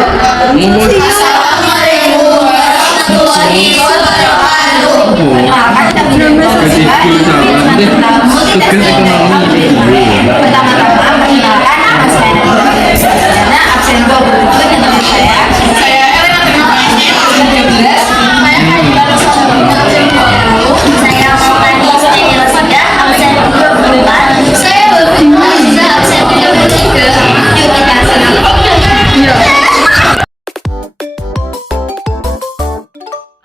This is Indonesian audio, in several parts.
Tugas ekonomi Pertama-tama perkenalkan nama saya Nana absen 20 dan teman saya Elena Terima 13 saya Hajilah Rosalina absen 20 saya Maulani Ismail Rosida absen 24 saya Bapak Aziza absen 33 yuk kita senang.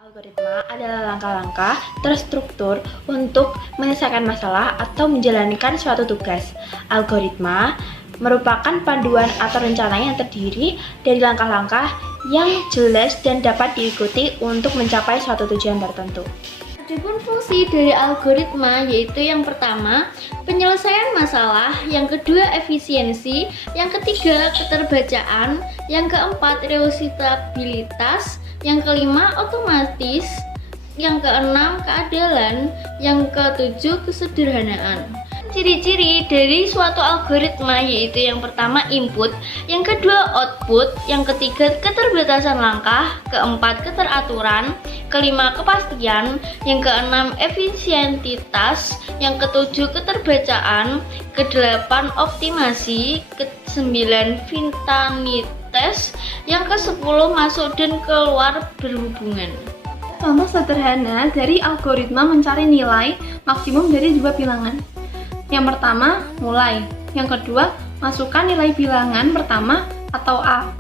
Algoritma adalah langkah-langkah terstruktur untuk menyelesaikan masalah atau menjalankan suatu tugas. Algoritma merupakan panduan atau rencana yang terdiri dari langkah-langkah yang jelas dan dapat diikuti untuk mencapai suatu tujuan tertentu. Adapun fungsi dari algoritma yaitu yang pertama, penyelesaian masalah, yang kedua efisiensi, yang ketiga keterbacaan, yang keempat reusitabilitas, yang kelima otomatis, yang keenam keadilan, yang ketujuh kesederhanaan. Ciri-ciri dari suatu algoritma yaitu yang pertama input, yang kedua output, yang ketiga keterbatasan langkah, keempat keteraturan, kelima kepastian, yang keenam efisientitas, yang ketujuh keterbacaan, kedelapan optimasi, kesembilan vitalitas, yang kesepuluh masuk dan keluar berhubungan. Contoh sederhana dari algoritma mencari nilai maksimum dari dua bilangan. Yang pertama, mulai. Yang kedua, masukkan nilai bilangan pertama atau A.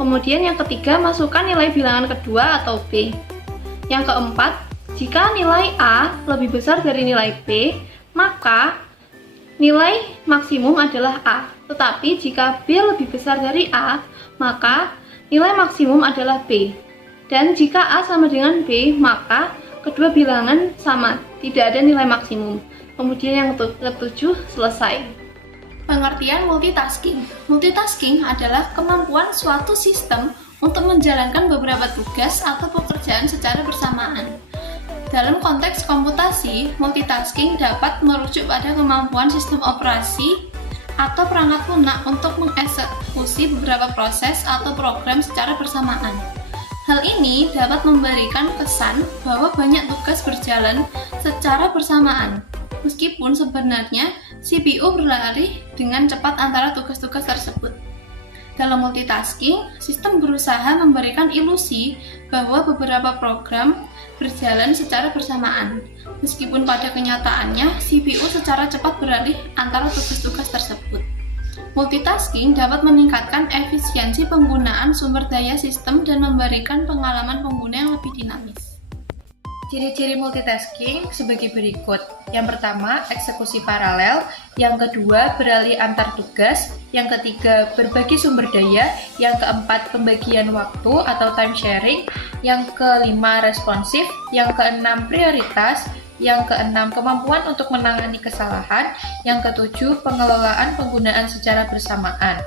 Kemudian yang ketiga, masukkan nilai bilangan kedua atau B. Yang keempat, jika nilai A lebih besar dari nilai B, maka nilai maksimum adalah A. Tetapi jika B lebih besar dari A, maka nilai maksimum adalah B. Dan jika A sama dengan B, maka kedua bilangan sama, tidak ada nilai maksimum. Kemudian yang ketujuh, selesai. Pengertian multitasking. Multitasking adalah kemampuan suatu sistem untuk menjalankan beberapa tugas atau pekerjaan secara bersamaan. Dalam konteks komputasi, multitasking dapat merujuk pada kemampuan sistem operasi atau perangkat lunak untuk mengeksekusi beberapa proses atau program secara bersamaan. Hal ini dapat memberikan kesan bahwa banyak tugas berjalan secara bersamaan. Meskipun sebenarnya CPU berlari dengan cepat antara tugas-tugas tersebut. Dalam multitasking, sistem berusaha memberikan ilusi bahwa beberapa program berjalan secara bersamaan. Meskipun pada kenyataannya, CPU secara cepat beralih antara tugas-tugas tersebut. Multitasking dapat meningkatkan efisiensi penggunaan sumber daya sistem dan memberikan pengalaman pengguna yang lebih dinamis. Ciri-ciri multitasking sebagai berikut. Yang pertama, eksekusi paralel. Yang kedua, beralih antar tugas. Yang ketiga, berbagi sumber daya. Yang keempat, pembagian waktu atau time sharing. Yang kelima, responsif. Yang keenam, prioritas. Yang keenam, kemampuan untuk menangani kesalahan. Yang ketujuh, pengelolaan penggunaan secara bersamaan.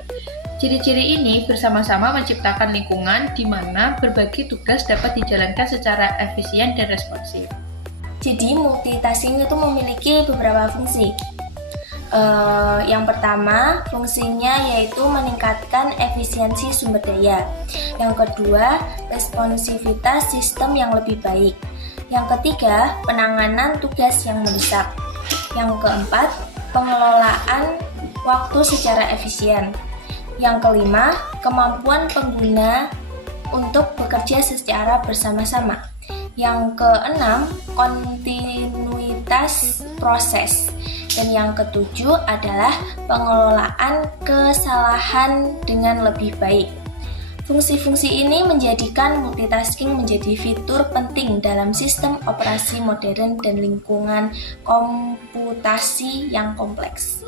Ciri-ciri ini bersama-sama menciptakan lingkungan di mana berbagi tugas dapat dijalankan secara efisien dan responsif. Jadi multitasking itu memiliki beberapa fungsi. Yang pertama, fungsinya yaitu meningkatkan efisiensi sumber daya. Yang kedua, responsivitas sistem yang lebih baik. Yang ketiga, penanganan tugas yang mendesak. Yang keempat, pengelolaan waktu secara efisien. Yang kelima, kemampuan pengguna untuk bekerja secara bersama-sama. Yang keenam, kontinuitas proses. Dan yang ketujuh adalah pengelolaan kesalahan dengan lebih baik. Fungsi-fungsi ini menjadikan multitasking menjadi fitur penting dalam sistem operasi modern dan lingkungan komputasi yang kompleks.